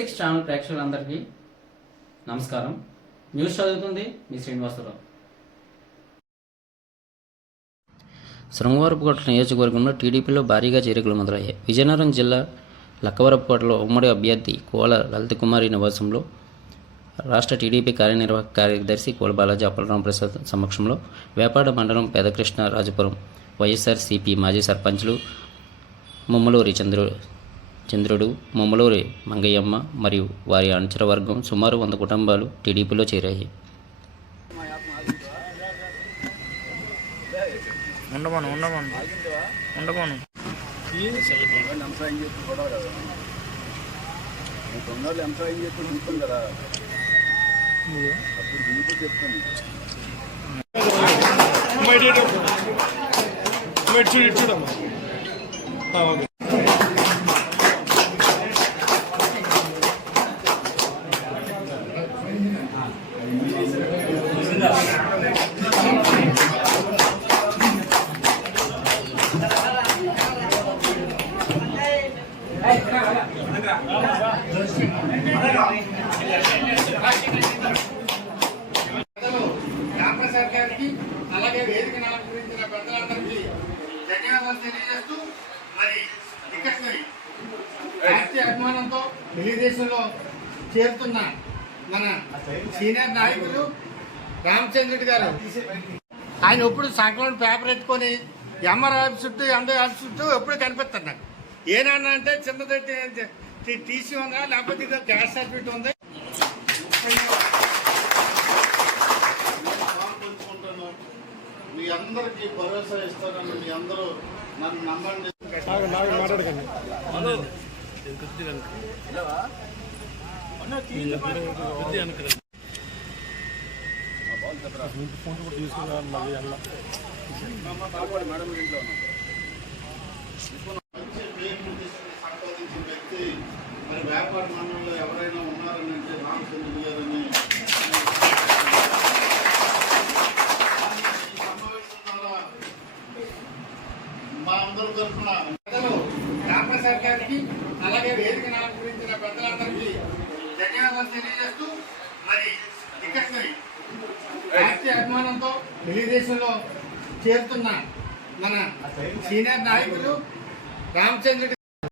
6 channel ప్రేక్షకులందరికీ నమస్కారం. News చదువుతుంది మీ శ్రీనివాసరావు. శృంగవరపుకోట నియోజకవర్గంలో టీడీపీలో భారీగా చేరికలు మొదలయ్యాయి. విజయనగరం జిల్లా లక్కవరపుకోటలో ఉమ్మడి అభ్యర్థి కోల లలితకుమారి నివాసంలో రాష్ట్ర టీడీపీ కార్యనిర్వాహక కార్యదర్శి కోల బాలాజీ అప్పలరామ ప్రసాద్ సమక్షంలో వేపాడ మండలం పెదకృష్ణ రాజపురం వైఎస్ఆర్సీపీ మాజీ సర్పంచ్లు ముమ్మలూరి చంద్రుడు, ముమ్మలూరి మంగయ్యమ్మ మరియు వారి అనుచర వర్గం సుమారు 100 కుటుంబాలు టీడీపీలో చేరాయి. సర్కారికి అలాగే వేదిక గురించిన పెద్దలందరికీ ధన్యవాదాలు తెలియజేస్తూ మరి వికసరి రాష్ట్రీయ అభిమానంతో తెలుగుదేశంలో చేరుతున్న మన సీనియర్ నాయకులు రామచంద్రుడి గారు ఆయన ఎప్పుడు సంక్రమణ పేపర్ ఎత్తుకొని ఎంఆర్ఆర్ చుట్టూ ఎంఆర్ చుట్టూ ఎప్పుడు కనిపిస్తారు నాకు. ఏనాన్న అంటే చిన్నది టీసీ ఉందా లేకపోతే ఇది గ్యాస్ సర్టిఫికేట్ ఉంది. మీ అందరికీ భరోసా ఇస్తానని మీ అందరూ నన్ను నమ్మండి. సంపాదించిన వ్యక్తి మరి వ్యాపార మండలంలో ఎవరైనా ఉన్నారని అంటే రామచంద్రుడు గారని మా అందరి తరఫున రాష్ట్ర సర్కారికి అలాగే వేదిక గురించిన పెద్దలందరికీ ధన్యవాదాలు తెలియజేస్తూ మరి వికసరి రాష్ట్రీయ అభిమానంతో తెలుగుదేశంలో చేరుతున్న మన సీనియర్ నాయకులు రామచంద్రుడి